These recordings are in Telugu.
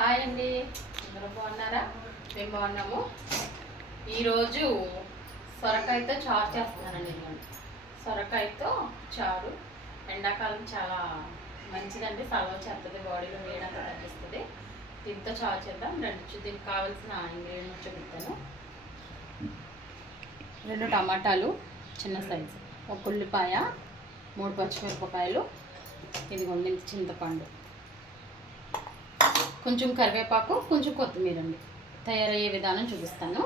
హాయ్ అండి, అందరూ బాగున్నారా? మేము బాగున్నాము. ఈరోజు సొరకాయతో చారు చేస్తున్నానండి. సొరకాయతో చారు ఎండాకాలం చాలా మంచిదండి, సలవ చేస్తుంది, బాడీలో వేడంతా తగ్గిస్తుంది. దీంతో చారు చేద్దాం. దీనికి కావాల్సిన ఇంగ్రీడియంట్స్ చూపిస్తాను. 2 టమాటాలు చిన్న సైజు, 1 ఉల్లిపాయ, 3 పచ్చిమిరపకాయలు, ఇదిగోండి చింతపండు, కొంచెం కరివేపాకు, కొంచెం కొత్తిమీర అండి. తయారయ్యే విధానం చూపిస్తాను.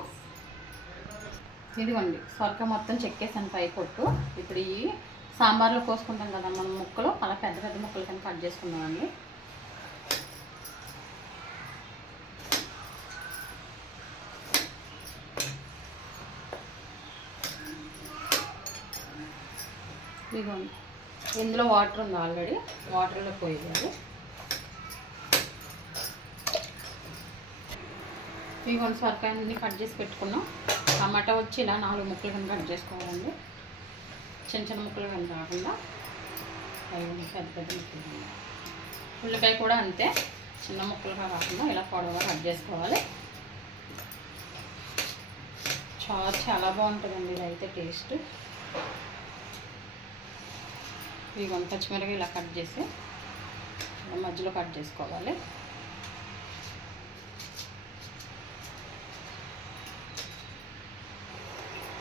ఇదిగోండి సొరకాయ మొత్తం చెక్కేసాను పై పొట్టు. ఇప్పుడు ఈ సాంబార్లో కోసుకుంటాం కదా మనం ముక్కలు, అలా పెద్ద పెద్ద ముక్కలు కింద కట్ చేసుకున్నామండి. ఇదిగోండి ఇందులో వాటర్ ఉంది, ఆల్రెడీ వాటర్లో పోయేది. ఇదిగోండి సొరకాయని కట్ చేసి పెట్టుకున్నాం. టమాటా వచ్చి ఇలా 4 ముక్కలు కింద కట్ చేసుకోవాలండి. చిన్న చిన్న ముక్కలు కింద కాకుండా పెద్ద పెద్ద ముక్కలు. ఉల్లిపాయ కూడా అంతే, చిన్న ముక్కలుగా కాకుండా ఇలా పొడవుగా కట్ చేసుకోవాలి. చారు చాలా బాగుంటుందండి ఇది అయితే టేస్ట్. ఇదిగోండి పచ్చిమిరపకాయ ఇలా కట్ చేసి మధ్యలో కట్ చేసుకోవాలి.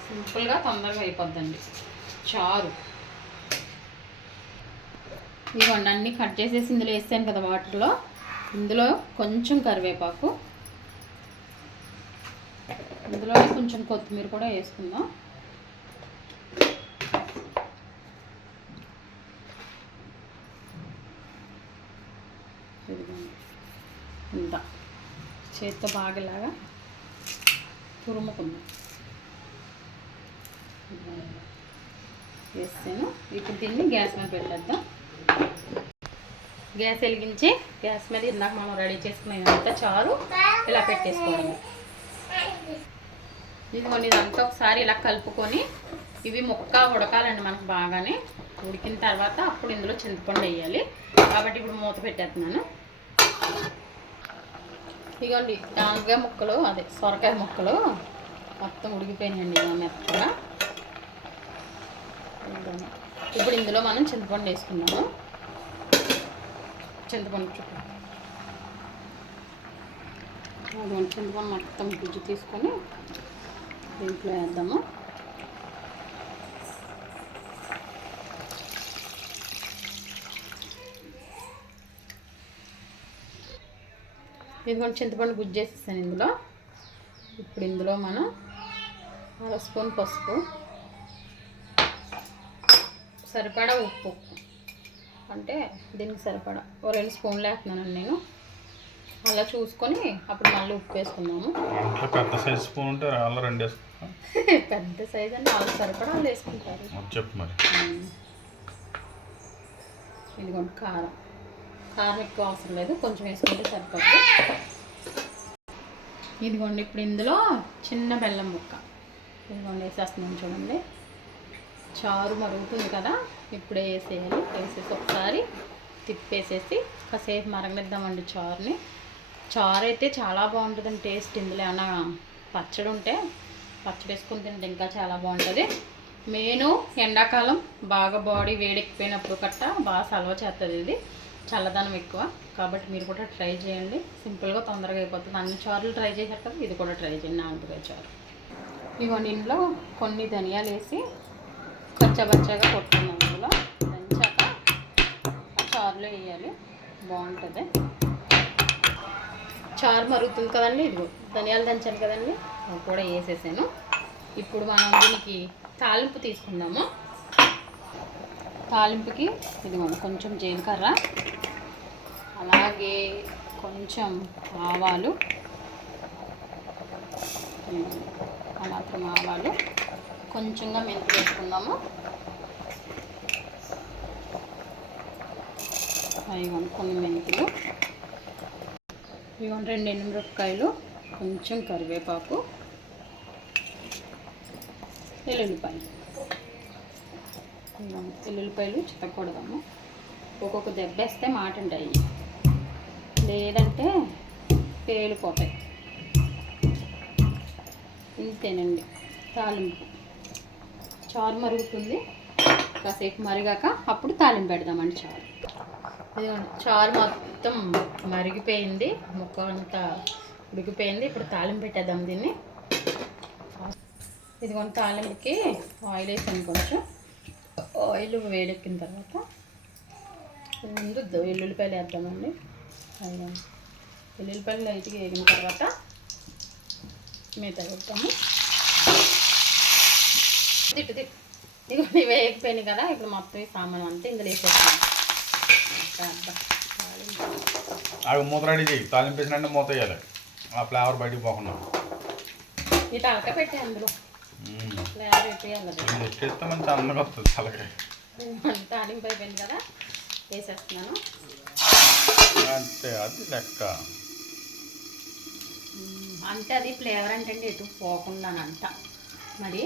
సింపుల్గా తొందరగా అయిపోద్దండి చారు. ఇదిగోండి అన్నీ కట్ చేసేసి ఇందులో వేసాను కదా వాటర్లో. ఇందులో కొంచెం కరివేపాకు, ఇందులో కొంచెం కొత్తిమీర కూడా వేసుకుందాం. ఇంత చేతితో బాగేలాగా తురుముకుందాం. వేస్తాను. ఇప్పుడు దీన్ని గ్యాస్ మీద పెట్టేద్దాం. గ్యాస్ వెలిగించి గ్యాస్ మీద ఇందాక మనం రెడీ చేసుకునేదంతా చారు ఇలా పెట్టేసుకోవాలి. ఇదిగోండి ఇదంతా ఒకసారి ఇలా కలుపుకొని, ఇవి ముక్క ఉడకాలండి మనకు బాగానే. ఉడికిన తర్వాత అప్పుడు ఇందులో చింతపండు వేయాలి. కాబట్టి ఇప్పుడు మూత పెట్టేస్తున్నాను. ఇదిగోండి దానిగా ముక్కలు, అదే సొరకాయ ముక్కలు మొత్తం ఉడికిపోయినాయండి ఇలా మెత్తగా. ఇప్పుడు ఇందులో మనం చింతపండు వేసుకున్నాము. చింతపండు చుట్టూ చింతపండు మొత్తం గుజ్జు తీసుకొని దీంట్లో వేద్దాము. ఇదిగోండి చింతపండు గుజ్జు వేసేస్తాను ఇందులో. ఇప్పుడు ఇందులో మనం 1 స్పూన్ పసుపు, సరిపడా ఉప్పు, అంటే దీనికి సరిపడా 2 స్పూన్లు వేస్తున్నానండి నేను. అలా చూసుకొని అప్పుడు మళ్ళీ ఉప్పు వేసుకున్నాము. పెద్ద సైజు స్పూన్ ఉంటే అలా 2 వేసుకుంటాం. పెద్ద సైజు అంటే వాళ్ళకి సరిపడా వాళ్ళు వేసుకుంటారు. చెప్పు మరి. ఇదిగోండి కారం ఎక్కువ అవసరం లేదు, కొంచెం వేసుకుంటే సరిపోతుంది. ఇదిగోండి ఇప్పుడు ఇందులో చిన్న బెల్లం ముక్క ఇదిగోండి వేసేస్తున్నాను చూడండి. చారు మరుగుతుంది కదా, ఇప్పుడే వేసేయాలి. వేసేసి ఒకసారి తిప్పేసేసి కాసేపు మరగనిద్దామండి చారుని. చారు అయితే చాలా బాగుంటుందండి టేస్ట్. ఇందులో ఏమైనా పచ్చడి ఉంటే పచ్చడి వేసుకుని తింటే ఇంకా చాలా బాగుంటుంది. మెయిన్ ఎండాకాలం బాగా బాడీ వేడెక్కిపోయినప్పుడు కట్ట బాగా సలవ చేస్తుంది. ఇది చల్లదనం ఎక్కువ, కాబట్టి మీరు కూడా ట్రై చేయండి. సింపుల్గా తొందరగా అయిపోతుంది. అన్ని చారులు ట్రై చేశారు కదా, ఇది కూడా ట్రై చేయండి. నాటుగా చారు. ఇదిగోండి ఇందులో కొన్ని ధనియాలు వేసి పచ్చబచ్చగా కొట్టుకున్నాం. ఇందులో దంచాక ఆ చారులో వేయాలి, బాగుంటుంది. చారు మరుగుతుంది కదండి. ఇదిగో ధనియాలు దంచాను కదండి, అవి కూడా వేసేసాను. ఇప్పుడు మనం దీనికి తాలింపు తీసుకుందాము. తాలింపుకి ఇదిగోండి కొంచెం జీలకర్ర, అలాగే కొంచెం ఆవాలు, మాత్రం ఆవాలు, కొంచెంగా మెంతులు వేసుకుందాము. ఇదిగోండి కొన్ని మెంతులు, ఇదిగోండి 2 ఎండుమిరపకాయలు, కొంచెం కరివేపాకు, వెల్లుల్లిపాయలు. వెల్లుల్లిపాయలు చితకూడదాము. ఒక్కొక్క దెబ్బేస్తే మాట ఉంటాయి, లేదంటే పేలిపోతాయి. ఇంతేనండి తాలింపు. చారు మరుగుతుంది, కాసేపు మరిగాక అప్పుడు తాలింపు పెడదామండి చారు. ఇదిగోండి చారు మొత్తం మరిగిపోయింది, ముక్క అంతా ఉడికిపోయింది. ఇప్పుడు తాలింపు పెట్టేద్దాం దీన్ని. ఇదిగోండి తాలింపుకి ఆయిల్ వేసాను కొంచెం. ఆయిల్ వేడెక్కిన తర్వాత ముందు వెల్లుల్లిపాయలు వేద్దామండి. అదిగోండి వెల్లుల్లిపాయలు లైట్గా వేగిన తర్వాత మిగతా వేద్దాము. తిట్టు ఇదిగోండి వేగిపోయినాయి కదా. ఇప్పుడు మొత్తం ఈ సామాన్ అంతా ఇందులో వేసేస్తాను. అవి మూత రెడీ చేయి. తాలింపు వేసినట్టు మూత వేయాలి, ఆ ఫ్లేవర్ బయటికి పోకుండా. ఈ తలక పెట్టి అందులో ఫ్లేవర్ వేయాలి. ఎక్కేస్తే మంచి అందంగా వస్తుంది తలకాయ. తాలింపు అయిపోయింది కదా, వేసేస్తున్నాను. అంతే, అది లెక్క. అంటే అది ఫ్లేవర్ అంటే ఎటు పోకుండా అంట మరి.